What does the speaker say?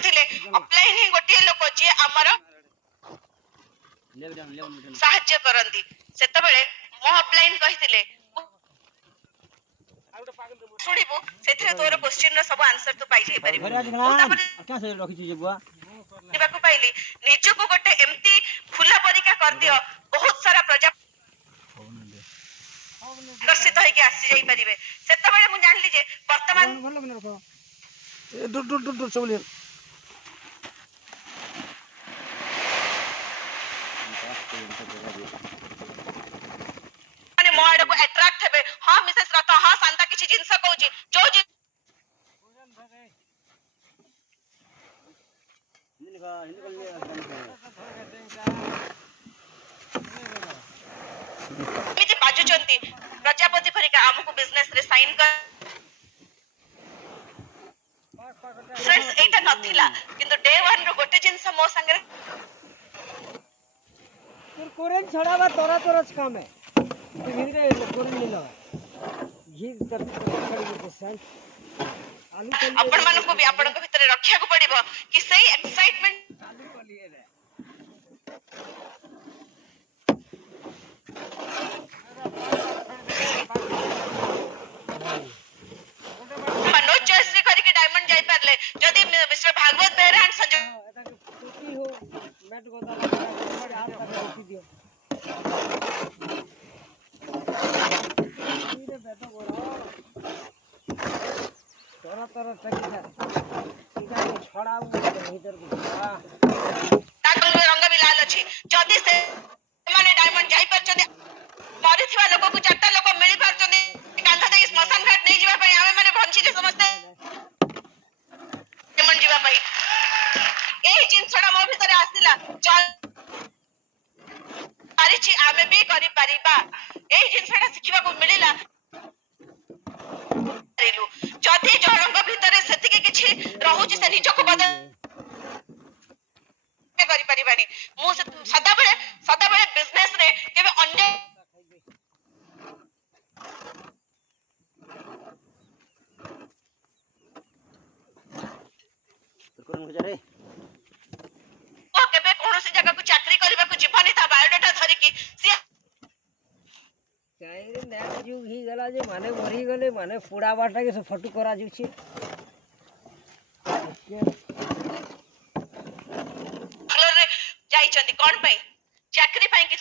कहिथिले upline ही गोटे लोक जे हमर साहाय्य करंती सेते बेले मो अपलाइन कहिथिले सुनिबो सेथिरे तोर क्वेश्चन रो सब आंसर तो पाइ जाई परिबो क्या से रखी छी बुआ दिबाकू पाइली निजको गोटे एमती फुला परिका कर दियो बहुत सारा प्रजा आकर्षित होइके आसी जाई परिबे सेते बेले मु जानली जे वर्तमान ए डुड चोली माने मो आडको अट्रैक्ट हेबे हां मिसेस रता हां शांता किछि जिंस कहूची जो एमिति बाजुचंती प्रजापति फरिका हमकु बिजनेस रे साइन कर फ्रेंड्स एटा नथिला किंतु डे 1 रो गोटे जिंस मो संगे कोरेन छड़ावा तोरा काम है धीरे कोरेन नहीं लगा घी तर खड़ी सेंस आपण मानको भी आपण को भीतर रखिया को पड़िबो कि सही एक्साइटमेंट आलू को लिए रे मनोज जयश्री करी के डायमंड जाई परले जदी मिस्टर भागवत बेहरा एंड संजय टूटी हो मैट गोदा लगा हाथ तक रखी दियो धीरे बैठो बोलो तोरा टकी सीधा छड़ाऊ भीतर को ताकल रंग भी लाल अछि जदी से माने डायमंड जाई पर जदी मरि थिवा लोक को चारटा लोक मिली पर जदी कांधा दे स्मशान घाट नहीं जीवा पई हमें माने भंची जे समझते डायमंड जीवा पई एही जिंसडा मो भीतर आसिला चल पारिछि आमे भी करि परिबा एही जिंसडा सिखिबा को मिलिला करिलु जदी जणक भीतर सेतिके किछि रहूची से निजको बदल करि परिबानी मु सदा बेले बिजनेस रे केबे अन्य कोन गुजरे ओ केबे कोनोसी जगह को चाकरी करबा को जीवनी था बायोडाटा धरि की से काई नेट जुग ही गला जे माने मरी गले माने पुड़ा बाटा के फोटो करा जुछि रे जाई चंदी कोन पई चाकरी पई कि